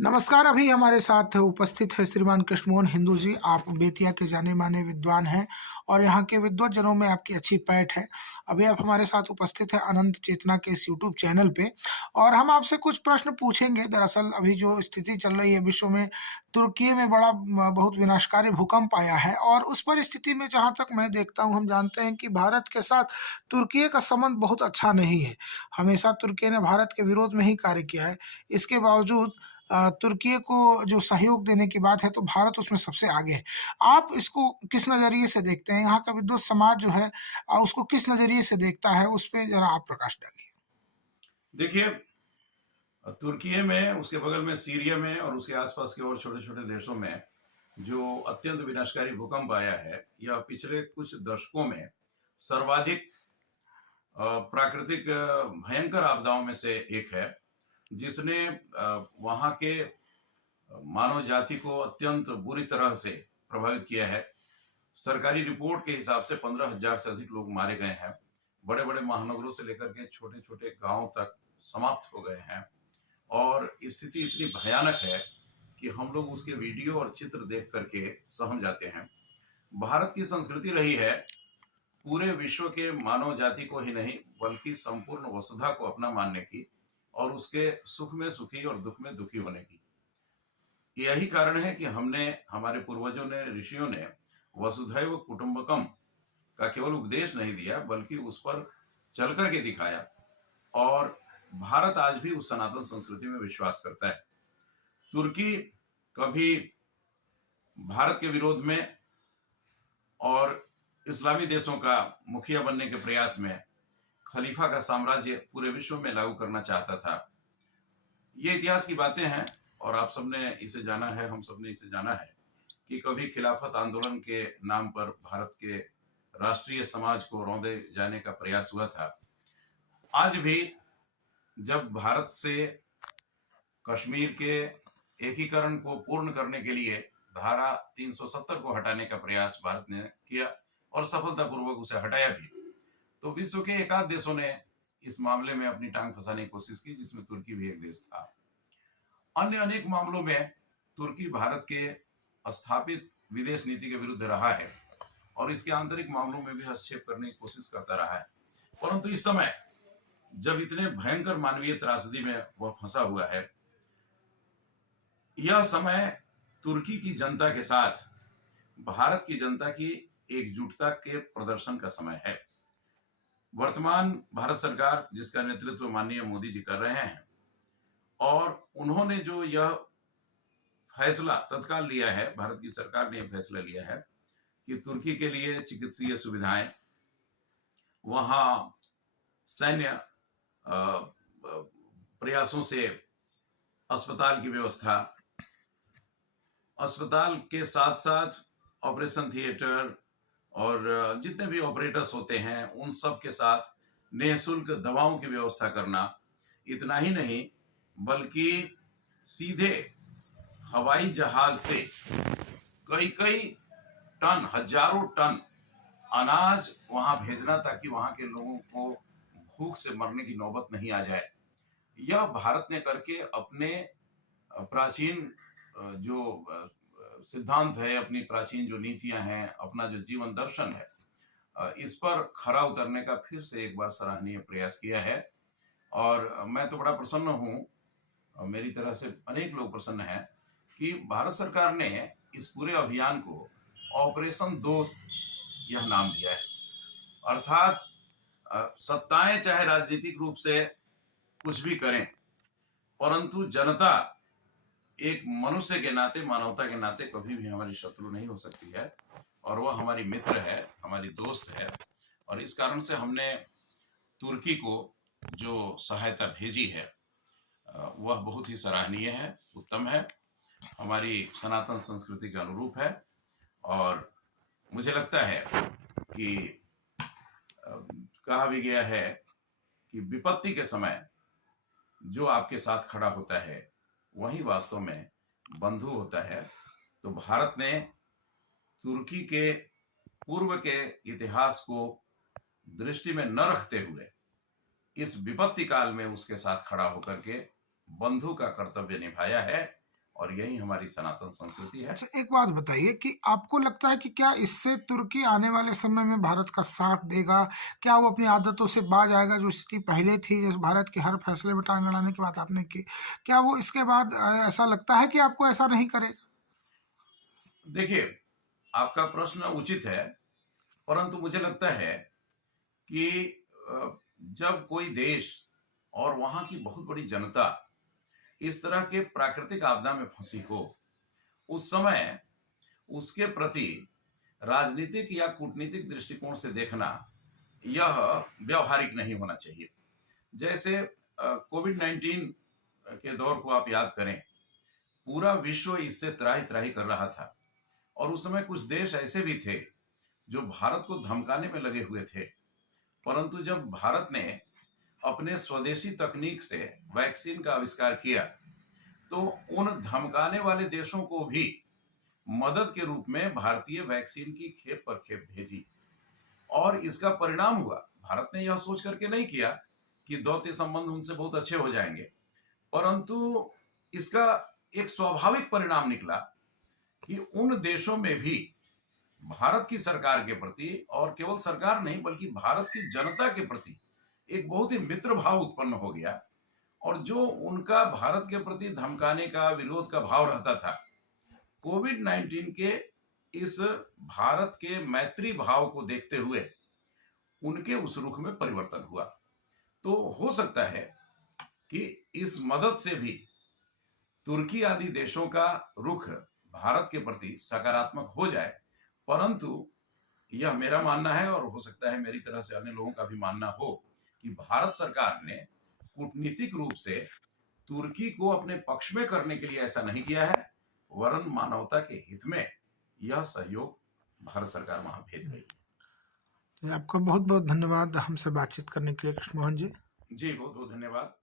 नमस्कार। अभी हमारे साथ उपस्थित है श्रीमान कृष्णमोहन हिंदू जी। आप बेतिया के जाने माने विद्वान हैं और यहाँ के विद्वत जनों में आपकी अच्छी पैठ है। अभी आप हमारे साथ उपस्थित हैं अनंत चेतना के इस यूट्यूब चैनल पे और हम आपसे कुछ प्रश्न पूछेंगे। दरअसल अभी जो स्थिति चल रही है विश्व में, तुर्की में बड़ा बहुत विनाशकारी भूकंप आया है और उस परिस्थिति में जहाँ तक मैं देखता हूँ, हम जानते हैं कि भारत के साथ तुर्की का संबंध बहुत अच्छा नहीं है। हमेशा तुर्की ने भारत के विरोध में ही कार्य किया है। इसके बावजूद तुर्की को जो सहयोग देने की बात है तो भारत उसमें सबसे आगे है। आप इसको किस नज़रिए से देखते हैं? यहाँ का विद्वत समाज जो है उसको किस नज़रिए से देखता है? उस पे ज़रा आप प्रकाश डालिए। देखिए, तुर्की में, उसके बगल में सीरिया में और उसके आसपास के और छोटे छोटे देशों में जो अत्यंत विनाशकारी भूकंप आया है, यह पिछले कुछ दशकों में सर्वाधिक प्राकृतिक भयंकर आपदाओं में से एक है, जिसने वहाँ के मानव जाति को अत्यंत बुरी तरह से प्रभावित किया है। सरकारी रिपोर्ट के हिसाब से 15,000 से अधिक लोग मारे गए हैं। बड़े बड़े महानगरों से लेकर के छोटे छोटे गांवों तक समाप्त हो गए हैं और स्थिति इतनी भयानक है कि हम लोग उसके वीडियो और चित्र देख करके सहम जाते हैं। भारत की संस्कृति रही है पूरे विश्व के मानव जाति को ही नहीं बल्कि संपूर्ण वसुधा को अपना मानने की और उसके सुख में सुखी और दुख में दुखी होने की। यही कारण है कि हमारे पूर्वजों ने, ऋषियों ने वसुधैव कुटुंबकम का केवल उपदेश नहीं दिया बल्कि उस पर चल करके दिखाया और भारत आज भी उस सनातन संस्कृति में विश्वास करता है। तुर्की कभी भारत के विरोध में और इस्लामी देशों का मुखिया बनने के प्रयास में खलीफा का साम्राज्य पूरे विश्व में लागू करना चाहता था। ये इतिहास की बातें हैं और आप सबने इसे जाना है, हम सबने इसे जाना है कि कभी खिलाफत आंदोलन के नाम पर भारत के राष्ट्रीय समाज को रौंदे जाने का प्रयास हुआ था। आज भी जब भारत से कश्मीर के एकीकरण को पूर्ण करने के लिए धारा 370 को हटाने का प्रयास भारत ने किया और सफलतापूर्वक उसे हटाया भी, तो विश्व के एकाध देशों ने इस मामले में अपनी टांग फंसाने की कोशिश की, जिसमें तुर्की भी एक देश था। अन्य अनेक मामलों में तुर्की भारत के स्थापित विदेश नीति के विरुद्ध रहा है और इसके आंतरिक मामलों में भी हस्तक्षेप करने की कोशिश करता रहा है। परंतु इस समय जब इतने भयंकर मानवीय त्रासदी में वह फंसा हुआ है, यह समय तुर्की की जनता के साथ भारत की जनता की एकजुटता के प्रदर्शन का समय है। वर्तमान भारत सरकार, जिसका नेतृत्व माननीय मोदी जी कर रहे हैं, और उन्होंने जो यह फैसला तत्काल लिया है, भारत की सरकार ने यह फैसला लिया है कि तुर्की के लिए चिकित्सीय सुविधाएं, वहां सैन्य प्रयासों से अस्पताल की व्यवस्था, अस्पताल के साथ साथ ऑपरेशन थिएटर और जितने भी ऑपरेटर्स होते हैं उन सब के साथ निःशुल्क दवाओं की व्यवस्था करना, इतना ही नहीं बल्कि सीधे हवाई जहाज से कई कई टन, हजारों टन अनाज वहां भेजना ताकि वहां के लोगों को भूख से मरने की नौबत नहीं आ जाए। यह भारत ने करके अपने प्राचीन जो सिद्धांत है, अपनी प्राचीन जो नीतियां हैं, अपना जो जीवन दर्शन है, इस पर खरा उतरने का फिर से एक बार सराहनीय प्रयास किया है। और मैं तो बड़ा प्रसन्न हूँ, मेरी तरह से अनेक लोग प्रसन्न हैं कि भारत सरकार ने इस पूरे अभियान को ऑपरेशन दोस्त यह नाम दिया है। अर्थात सत्ताएं चाहे राजनीतिक रूप से कुछ भी करें, परंतु जनता एक मनुष्य के नाते, मानवता के नाते कभी भी हमारी शत्रु नहीं हो सकती है और वह हमारी मित्र है, हमारी दोस्त है। और इस कारण से हमने तुर्की को जो सहायता भेजी है वह बहुत ही सराहनीय है, उत्तम है, हमारी सनातन संस्कृति के अनुरूप है। और मुझे लगता है कि कहा भी गया है कि विपत्ति के समय जो आपके साथ खड़ा होता है वही वास्तव में बंधु होता है। तो भारत ने तुर्की के पूर्व के इतिहास को दृष्टि में न रखते हुए इस विपत्ति काल में उसके साथ खड़ा होकर के बंधु का कर्तव्य निभाया है और यही हमारी सनातन संस्कृति है। अच्छा, एक बात बताइए कि आपको लगता है कि क्या इससे तुर्की आने वाले समय में भारत का साथ देगा? क्या वो अपनी आदतों से बाज आएगा, जो स्थिति पहले थी, जिस भारत के हर फैसले में टांग अड़ाने की बात आपने की, क्या वो इसके बाद ऐसा लगता है कि आपको ऐसा नहीं करेगा? देखिए, आपका प्रश्न उचित है, परंतु मुझे लगता है कि जब कोई देश और वहाँ की बहुत बड़ी जनता इस तरह के प्राकृतिक आपदा में फंसी हो, उस समय उसके प्रति राजनीतिक या कूटनीतिक दृष्टिकोण से देखना यह व्यावहारिक नहीं होना चाहिए। जैसे कोविड-19 के दौर को आप याद करें, पूरा विश्व इससे त्राहि-त्राहि कर रहा था और उस समय कुछ देश ऐसे भी थे जो भारत को धमकाने में लगे हुए थे। परंतु जब भारत ने अपने स्वदेशी तकनीक से वैक्सीन का आविष्कार किया, तो उन धमकाने वाले देशों को भी मदद के रूप में भारतीय वैक्सीन की खेप पर खेप भेजी और इसका परिणाम हुआ। भारत ने यह सोच करके नहीं किया कि दौत्य संबंध उनसे बहुत अच्छे हो जाएंगे, परंतु इसका एक स्वाभाविक परिणाम निकला कि उन देशों में भी भारत की सरकार के प्रति, और केवल सरकार नहीं बल्कि भारत की जनता के प्रति एक बहुत ही मित्र भाव उत्पन्न हो गया और जो उनका भारत के प्रति धमकाने का, विरोध का भाव रहता था, कोविड-19 के इस भारत के मैत्री भाव को देखते हुए उनके उस रुख में परिवर्तन हुआ। तो हो सकता है कि इस मदद से भी तुर्की आदि देशों का रुख भारत के प्रति सकारात्मक हो जाए, परंतु यह मेरा मानना है और हो सकता है मेरी तरह से अन्य लोगों का भी मानना हो कि भारत सरकार ने कूटनीतिक रूप से तुर्की को अपने पक्ष में करने के लिए ऐसा नहीं किया है, वरन मानवता के हित में यह सहयोग भारत सरकार वहां भेज रही है। आपका बहुत बहुत धन्यवाद हमसे बातचीत करने के लिए कृष्ण मोहन जी। जी, बहुत बहुत धन्यवाद।